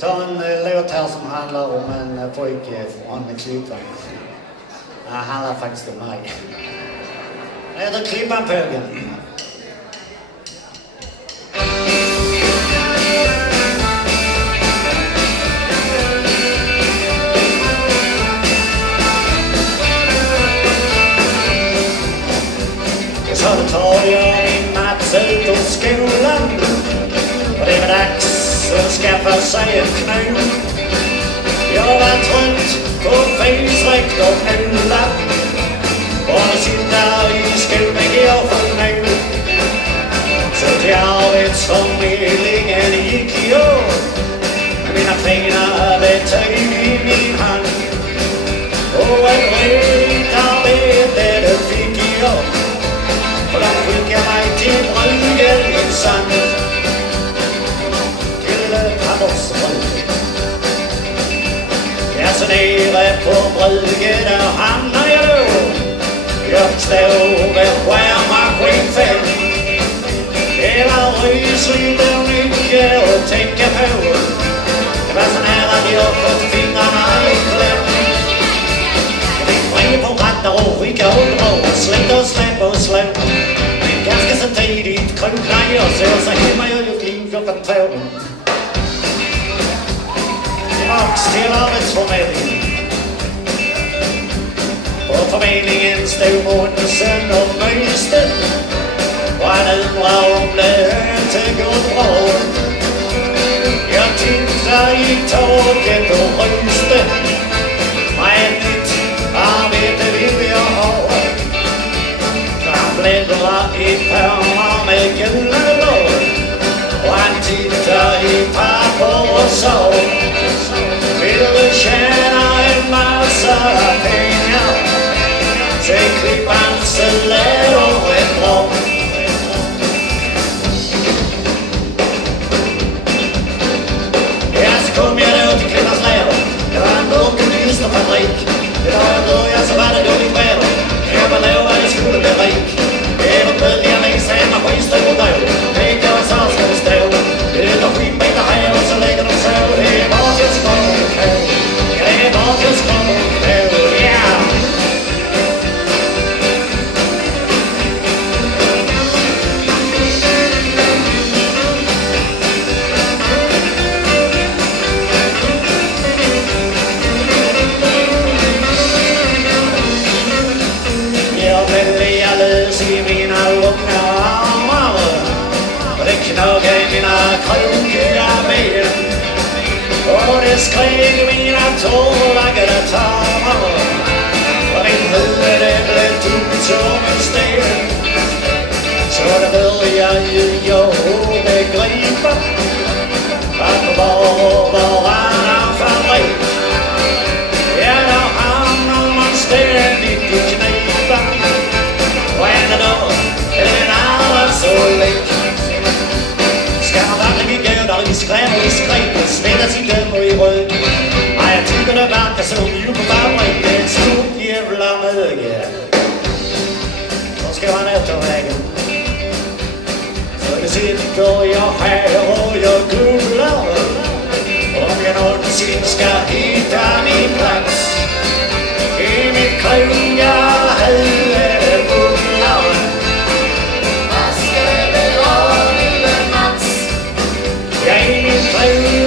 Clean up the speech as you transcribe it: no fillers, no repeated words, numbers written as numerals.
ta en låt här som handlar om en pojke från Klippan. Det handlar faktiskt om mig. Jag heter Klippanpågen. Så då tar jag min Mats ut ur skolan. Och det var dags att skaffa sig en knull. Jag var trött på fisräkt och knulla. Bara sitta i skogen går för nu. Så till arbetsförmedlingen gick jag med mina fina betyg i min hand. Och ett rent arbete det fick jag. Och de skickade mig till Bryggen i Sand. Till Hammarsbruk. Ja, så nere på Bryggen där hamnade jag då. Jag står vid skärmaskynfält. Det var rysligt och mycket att tänka på. Det var så nära att jag fått fingrarna i kläm. Jag fick springa på rattar och skicka och dra. Släppa och släppa och slå. Men ganska så tidigt kroknade jag så hemma jag gick in klockan 2. Tillbaks till arbetsförmedlingen. Och förmedlingen stod Månsen och myste. Och han undrar om det inte går bra. Jag tittade i taket och ryste. Vad ett nytt arbete vill jag ha. Han bläddrar i pärmar med gula blad. Och han tittade i papper och sa: vill du tjäna en massa pengar? Se Klippans läder är bra. Ja, så kom jag då till Klippans läder. Det var en burk och dysterfabrik. Det var jag började så var det dåligt väder. Jag var lovad att jag skulle bli rik. Det var bölja med samma skystor då. Pekade och sa ska det stå. Det tar skitbitar här och så lägger de så. Det är bara till skapet på. Det är bara till skapet på. Ja. Knagade i mina krokiga ben. Och det skrek mina tårlagade tarmar. Och min huvud det blev tomt som en sten. Så det började ju jag begripa att var varannan fabrik. Ja, där hamnar man ständigt i knipa. Och en dag är den andra så lik. Ska man verkligen gå där i skräm och i skräp och sveda sin dömer i röd? Ja, jag tycker det verkar som ju på fabrik. Det är ett stort jävla möge. Var ska man ner ta vägen? Så det sitter jag här och jag googlar om jag någonsin ska hitta min plats. I mitt klunga huvud bubblar. Vad ska det vara? I min klunga